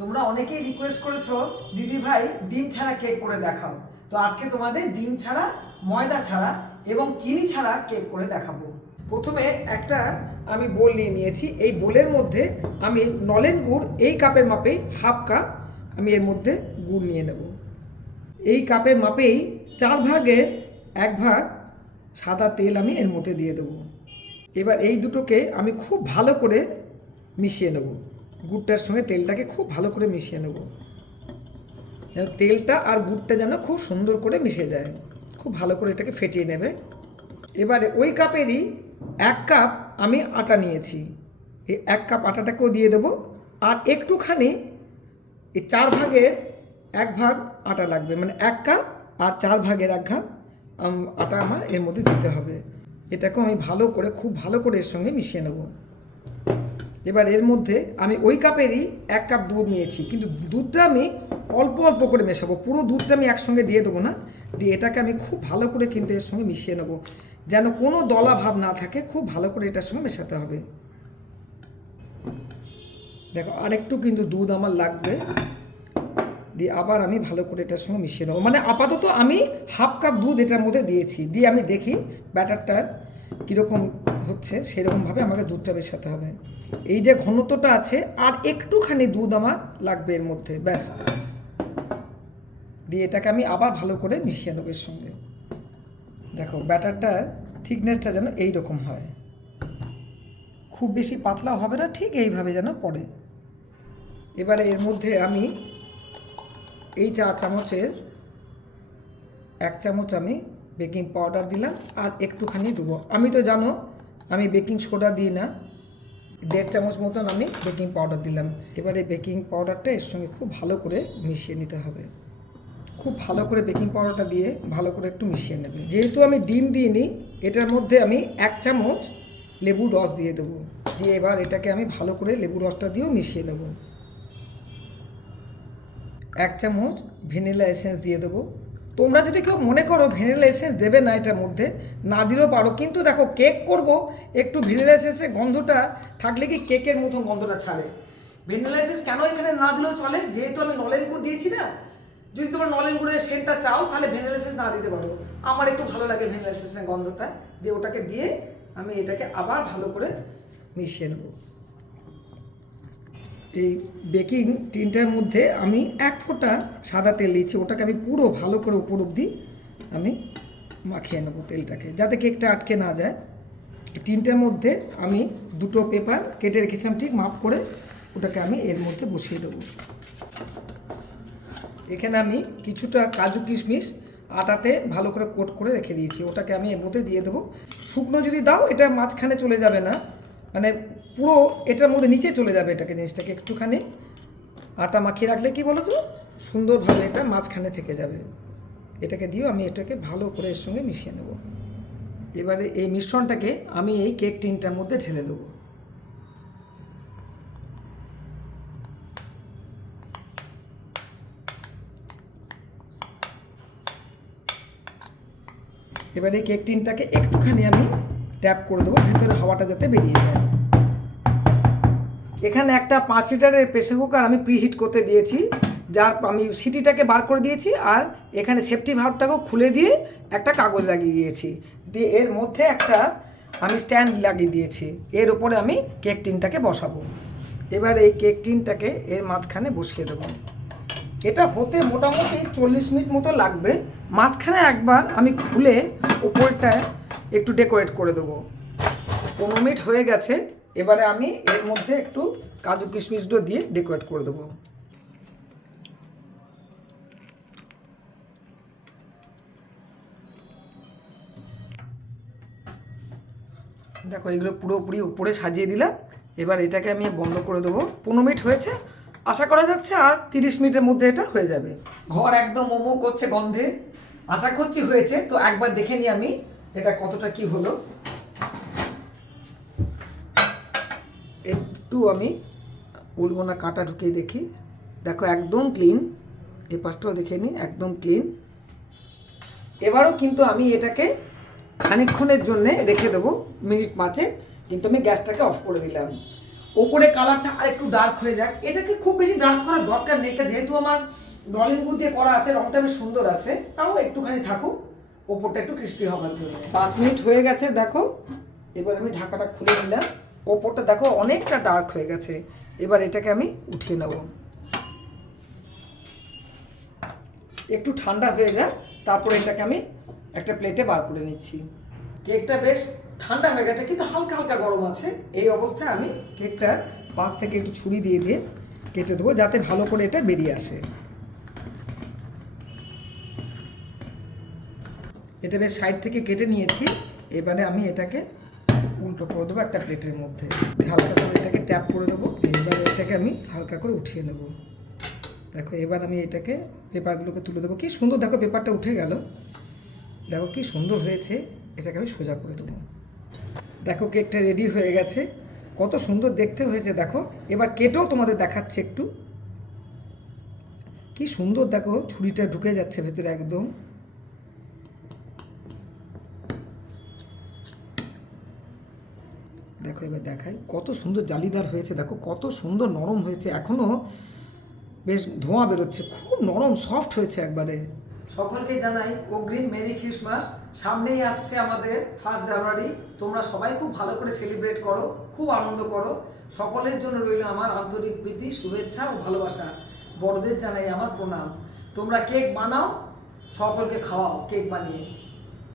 তোমরা অনেকেই রিকোয়েস্ট করেছো দিদি ভাই ডিম ছাড়া কেক করে দেখাও। তো আজকে তোমাদের ডিম ছাড়া, ময়দা ছাড়া এবং চিনি ছাড়া কেক করে দেখাবো। প্রথমে একটা আমি বোল নিয়ে নিয়েছি। এই বোলের মধ্যে আমি নলেন গুড় এই কাপের মাপে হাফ কাপ আমি এর মধ্যে গুড় নিয়ে নেব। এই কাপের মাপেই 4 ভাগের 1 ভাগ সাদা তেল আমি এর মধ্যে দিয়ে দেবো। এবার এই দুটোকে আমি খুব ভালো করে মিশিয়ে নেব। গুড়টার সঙ্গে তেলটাকে খুব ভালো করে মিশিয়ে নেব, যেন তেলটা আর গুড়টা যেন খুব সুন্দর করে মিশে যায়। খুব ভালো করে এটাকে ফেটিয়ে নেবে। এবারে ওই কাপেরই 1 কাপ আমি আটা নিয়েছি। এই 1 কাপ আটাটাকেও দিয়ে দেবো। আর একটুখানি এই 4 ভাগের 1 ভাগ আটা লাগবে, মানে 1 কাপ আর 4 ভাগের 1 কাপ আটা আমার এর মধ্যে দিতে হবে। এটাকেও আমি ভালো করে, খুব ভালো করে এর সঙ্গে মিশিয়ে নেব। এবার এর মধ্যে আমি ওই কাপেরই 1 কাপ দুধ নিয়েছি, কিন্তু দুধটা আমি অল্প অল্প করে মেশাবো। পুরো দুধটা আমি একসঙ্গে দিয়ে দেবো না, দিয়ে এটাকে আমি খুব ভালো করে কিন্তু এর সঙ্গে মিশিয়ে নেব, যেন কোনো দলা ভাব না থাকে। খুব ভালো করে এটার সঙ্গে মেশাতে হবে। দেখো আরেকটু কিন্তু দুধ আমার লাগবে, দিয়ে আবার আমি ভালো করে এটার সঙ্গে মিশিয়ে নেবো। মানে আপাতত আমি হাফ কাপ দুধ এটার মধ্যে দিয়েছি, দিয়ে আমি দেখি ব্যাটারটার কীরকম হচ্ছে, সেরকমভাবে আমাকে দুধটা মেশাতে হবে। এই যে ঘনত্বটা আছে, আর একটুখানি দুধ আমার লাগবে এর মধ্যে, ব্যাস। দিয়ে এটাকে আমি আবার ভালো করে মিশিয়ে নেবো এর সঙ্গে। দেখো ব্যাটারটার থিকনেসটা যেন এই রকম হয়, খুব বেশি পাতলাও হবে না, ঠিক এইভাবে যেন পড়ে। এবারে এর মধ্যে আমি এই 4 চামচের 1 চামচ আমি বেকিং পাউডার দিলাম, আর একটুখানি দেবো। আমি তো জানো আমি বেকিং সোডা দিই না, 1.5 চামচ মতন আমি বেকিং পাউডার দিলাম। এবারে বেকিং পাউডারটা এর সঙ্গে খুব ভালো করে মিশিয়ে নিতে হবে। খুব ভালো করে বেকিং পাউডারটা দিয়ে ভালো করে একটু মিশিয়ে নেবে। যেহেতু আমি ডিম দিইনি, এটার মধ্যে আমি 1 চামচ লেবুর রস দিয়ে দেবো। দিয়ে এবার এটাকে আমি ভালো করে লেবুর রসটা দিয়েও মিশিয়ে নেব। 1 চামচ ভ্যানিলা এসেন্স দিয়ে দেবো। তোমরা যদি কেউ মনে করো ভ্যানিলা এসেন্স দেবে না, এটার মধ্যে না দিলেও পারো, কিন্তু দেখো কেক করব, একটু ভ্যানিলা এসেন্সের গন্ধটা থাকলে কি কেকের মতো গন্ধটা ছাড়ে। ভ্যানিলা এসেন্স কেন এখানে না দিলেও চলে, যেহেতু আমি নলেন গুড় দিয়েছি না। যদি তোমরা নলেন গুড়ের সেন্টটা চাও তাহলে ভ্যানিলা এসেন্স না দিতে পারো। আমার একটু ভালো লাগে ভ্যানিলা এসেন্সের গন্ধটা, দিয়ে ওটাকে দিয়ে আমি এটাকে আবার ভালো করে মিশিয়ে নেব। এই বেকিং টিনটার মধ্যে আমি 1 ফোঁটা সাদা তেল দিচ্ছি, ওটাকে আমি পুরো ভালো করে উপর অবধি আমি মাখিয়ে নেবো তেলটাকে, যাতে কেকটা আটকে না যায়। টিনটার মধ্যে আমি 2টো পেপার কেটে রেখেছিলাম ঠিক মাপ করে, ওটাকে আমি এর মধ্যে বসিয়ে দেবো। এখানে আমি কিছুটা কাজু কিশমিশ আটাতে ভালো করে কোট করে রেখে দিয়েছি, ওটাকে আমি এর মধ্যে দিয়ে দেবো। শুকনো যদি দাও এটা মাঝখানে চলে যাবে না, মানে পুরো এটার মধ্যে নিচে চলে যাবে। এটাকে জিনিসটাকে একটুখানি আটা মাখিয়ে রাখলে কি বলো তো, সুন্দরভাবে এটা মাঝখানে থেকে যাবে। এটাকে দিয়েও আমি এটাকে ভালো করে এর সঙ্গে মিশিয়ে নেব। এবারে এই মিশ্রণটাকে আমি এই কেক টিনটার মধ্যে ঢেলে দেবো। এবারে এই কেক টিনটাকে একটুখানি আমি ট্যাপ করে দেবো, ভেতরে হাওয়াটা যাতে বেরিয়ে যায়। এখানে একটা 5 লিটারের প্রেসার কুকার আমি প্রিহিট করতে দিয়েছি, যার আমি সিটিটাকে বার করে দিয়েছি, আর এখানে সেফটি ভাল্বটাকেও খুলে দিয়ে একটা কাগজ লাগিয়ে দিয়েছি। দিয়ে এর মধ্যে একটা আমি স্ট্যান্ড লাগিয়ে দিয়েছি, এর উপরে আমি কেক টিনটাকে বসাবো। এবার এই কেক টিনটাকে এর মাঝখানে বসিয়ে দেবো। এটা হতে মোটামুটি 40 মিনিট মতো লাগবে। মাঝখানে একবার আমি খুলে উপরটায় একটু ডেকোরেট করে দেবো। 15 মিনিট হয়ে গেছে। এবারে আমি এর মধ্যে একটু কাজু কিশমিশগুলো দিয়ে ডেকোরেট করে দেবো। দেখো এগুলো পুরোপুরি উপরে সাজিয়ে দিলাম। এবার এটাকে আমি বন্ধ করে দেবো। 15 মিনিট হয়েছে, আশা করা যাচ্ছে আর 30 মিনিটের মধ্যে এটা হয়ে যাবে। ঘর একদম মোমো করছে গন্ধে, আশা করছি হয়েছে। তো একবার দেখে নিই আমি এটা কতটা কি হলো। একটু আমি উলবোনা কাঁটা ঢুকিয়ে দেখি। দেখো একদম ক্লিন, এই পাশটাও দেখে নিই, একদম ক্লিন। এবারও কিন্তু আমি এটাকে খানিকক্ষণের জন্যে রেখে দেবো, মিনিট 5, কিন্তু আমি গ্যাসটাকে অফ করে দিলাম। ওপরে কালারটা আর একটু ডার্ক হয়ে যাক। এটাকে খুব বেশি ডার্ক করার দরকার নেই, যেহেতু আমার নলেন গুড় দিয়ে করা আছে, রংটা বেশ সুন্দর আছে, তাও একটুখানি থাকুক ওপরটা একটু ক্রিস্পি হবার জন্য। 5 মিনিট হয়ে গেছে দেখো। এবার আমি ঢাকাটা খুলে নিলাম। ওপরটা দেখো অনেকটা ডার্ক হয়ে গেছে। এবার এটাকে আমি উঠিয়ে নেব, একটু ঠান্ডা হয়ে যায়, তারপরে এটাকে আমি একটা প্লেটে বার করে নিচ্ছি। কেকটা বেশ ঠান্ডা হয়ে গেছে কিন্তু হালকা হালকা গরম আছে। এই অবস্থায় আমি কেকটার পাশ থেকে একটু ছুরি দিয়ে দিয়ে কেটে দেবো, যাতে ভালো করে এটা বেরিয়ে আসে। এটা বেশ সাইড থেকে কেটে নিয়েছি। এবারে আমি এটাকে উল্টো করে দেবো একটা প্লেটের মধ্যে, হালকা করে এটাকে ট্যাপ করে দেবো। এবার এটাকে আমি হালকা করে উঠিয়ে নেব। দেখো এবার আমি এটাকে পেপারগুলোকে তুলে দেবো। কি সুন্দর দেখো পেপারটা উঠে গেল, দেখো কি সুন্দর হয়েছে। এটাকে আমি সোজা করে দেবো। দেখো কেকটা রেডি হয়ে গেছে, কত সুন্দর দেখতে হয়েছে দেখো। এবার কেটেও তোমাদের দেখাচ্ছে একটু, কি সুন্দর দেখো ছুরিটা ঢুকে যাচ্ছে ভেতরে একদম। দেখো এবার দেখাই কত সুন্দর জালিদার হয়েছে, দেখো কত সুন্দর নরম হয়েছে, এখনো বেশ ধোঁয়া বেরোচ্ছে, খুব নরম সফট হয়েছে একবারে। সকলকে জানাই অগ্রিম মেরি ক্রিসমাস। সামনেই আসছে আমাদের 1 জানুয়ারি। তোমরা সবাই খুব ভালো করে সেলিব্রেট করো, খুব আনন্দ করো। সকলের জন্য রইল আমার আন্তরিক প্রীতি, শুভেচ্ছা ও ভালোবাসা। বড়দের জানাই আমার প্রণাম। তোমরা কেক বানাও, সকলকে খাওয়াও কেক বানিয়ে।